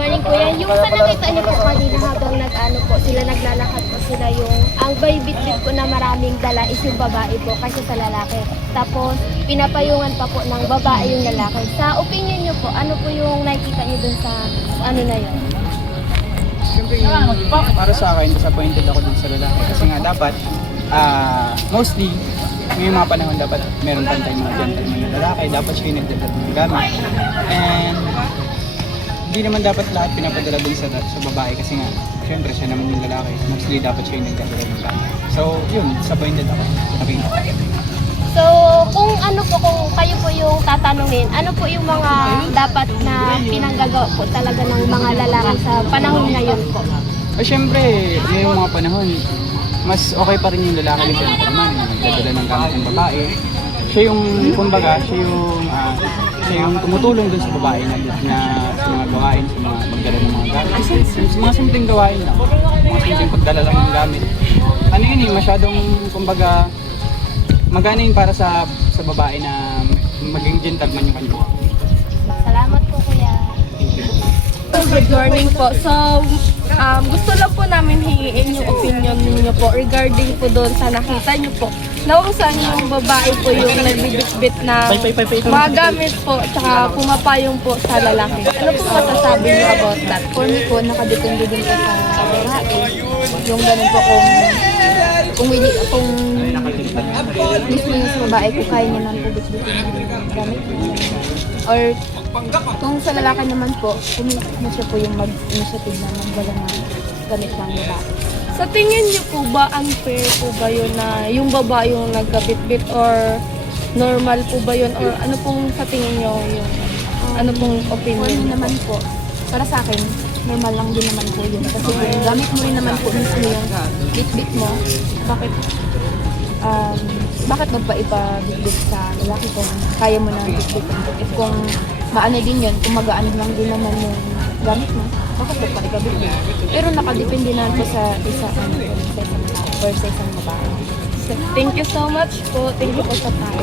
morning kuya. Yung sa nakita niyo po kanina habang nag-ano po, sila naglalakad po sila yung, ang by bit-bit po na maraming dala is yung babae po kaysa sa lalaki. Tapos, pinapayungan pa po ng babae yung lalaki. Sa opinion niyo po, ano po yung nakikita niyo dun sa ano na yun? Siyempre, para sa akin, disappointed ako dun sa lalaki. Kasi nga dapat, mostly, may mga panahon dapat meron pantay mga gentleman yung lalaki. Dapat siya yung nagdadala ng gamit. And, hindi naman dapat lahat pinapadala dun sa babae kasi nga, siyempre siya naman yung lalaki. Mostly dapat siya yung nagdadala ng gamit. So, yun, disappointed ako. Nakita. So, kung ano po, kung kayo po yung tatanungin, ano po yung mga dapat na pinanggagawa po talaga ng mga lalaki sa panahon ngayon po? Siyempre, yung mga panahon, mas okay pa rin yung lalaki yung pinapalaman. Nagdadala ng gamit ng babae. Siya yung, kumbaga, siya yung tumutulong dun sa babae na sa mga gawain, sa mga magdala ng mga gamit. Sa mga simpleng gawain lang. Mga simpleng pagdala lang ng gamit. Ano yun eh, masyadong, kumbaga, magana yun para sa babae na maging gentleman yung kanya. Salamat po kuya. Good morning po. So, gusto lang po namin hingiin yung opinion niyo po regarding po doon sa nakita niyo po na kung saan yung babae po yung nagbibitbit na mga gamit po tsaka pumapayong po sa lalaki. Ano po masasabi niyo about that? For me po, nakadepende din po sa babae. Yung ganun po kung mismo yung sa babae ko kaya niya nang pubit-bitin ng gamit. Or kung sa lalaki naman po, kung siya po yung mag-initiative na magdala ng gamit ng babae. Sa tingin niyo po ba unfair po ba yun na yung babae yung nagkabitbit or normal po ba yun or ano pong sa tingin niyo yung ano pong opinion For me niyo? naman po, para sa akin, normal lang din naman po yun. Kasi kung gamit mo rin naman po mismo yung bit-bit mo, bakit magpaiba-bit-bit sa lalaki kung kaya mo na bit-bit? If kung maano din yun, kung magaan lang din naman yung gamit mo, bakit magpaiba-bit-bit? Pero nakadepende na po sa isang lalaki or sa isang babae. So, thank you so much po. Thank you po sa time.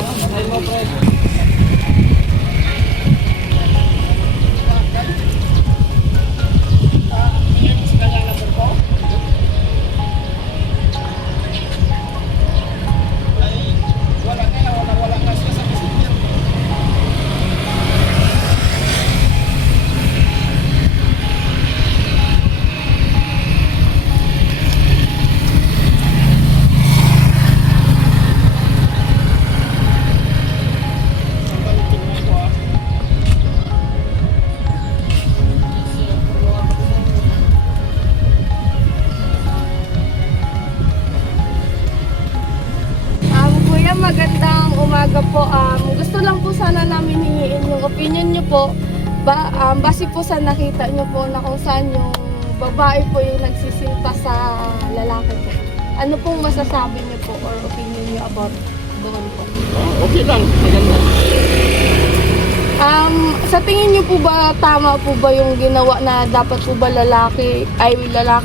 Kuya, magandang umaga po. Gusto lang po sana namin hingiin yung opinion niyo po. Base po sa nakita niyo po na kung saan yung babae po yung nagsisinta sa lalaki po. Ano pong masasabi niyo po or opinion niyo about doon po? Okay lang, maganda. Sa tingin niyo po ba tama po ba yung ginawa na dapat po ba lalaki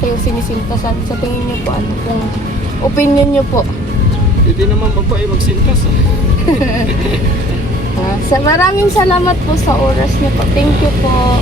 yung sinisintasan? Sa tingin niyo po ano pong opinion niyo po? Hindi naman babae magsintas. Maraming salamat po sa oras niyo po. Thank you po.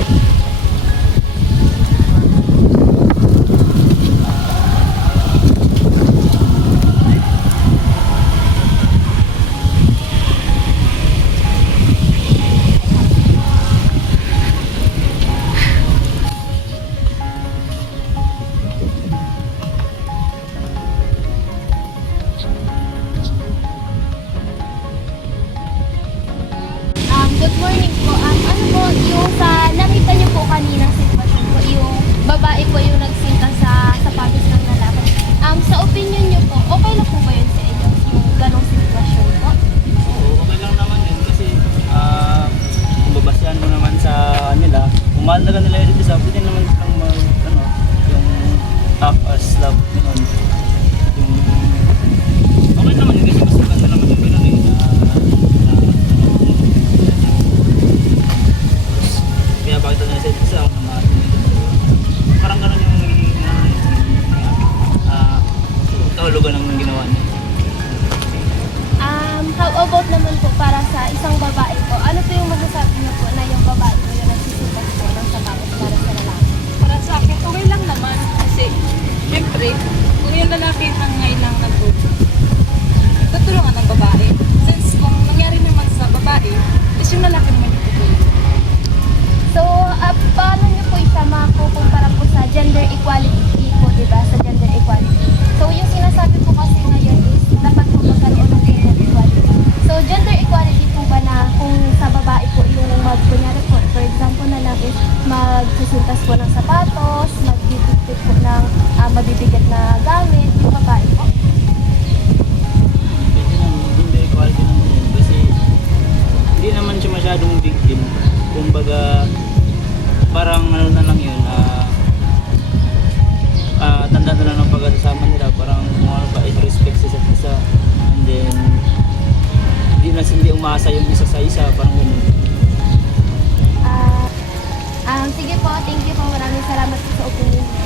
Good morning po. Ano po yung sa nakita niyo po kanina sitwasyon po, yung babae po yung nagsinta sa sapatos ng lalaki. Sa opinion niyo po, okay lang po ba yun sa inyo yung ganong sitwasyon po? Oo, okay lang naman yun kasi kung babasyan mo naman sa kanila, kung mahal na nila yung isa, pwede naman silang yung tough as love naman. Yung okay naman yun kasi mas maganda naman yung pinag kaya bakit na nasa isa ako na mahal parang gano'n yung nagiging kahulugan ng ginawa niya. How about naman po para sa isang babae po, ano po yung masasabi niyo po na yung babae po yung nagsisintas po ng sapatos para sa lalaki? masyadong big deal. Kumbaga, parang ano na lang yun, tanda na lang ng pagkasama nila, parang ano ba, respect sa isa't isa. And then, hindi umasa yung isa sa isa, parang ganun. Sige po, thank you po. Maraming salamat po sa opinion.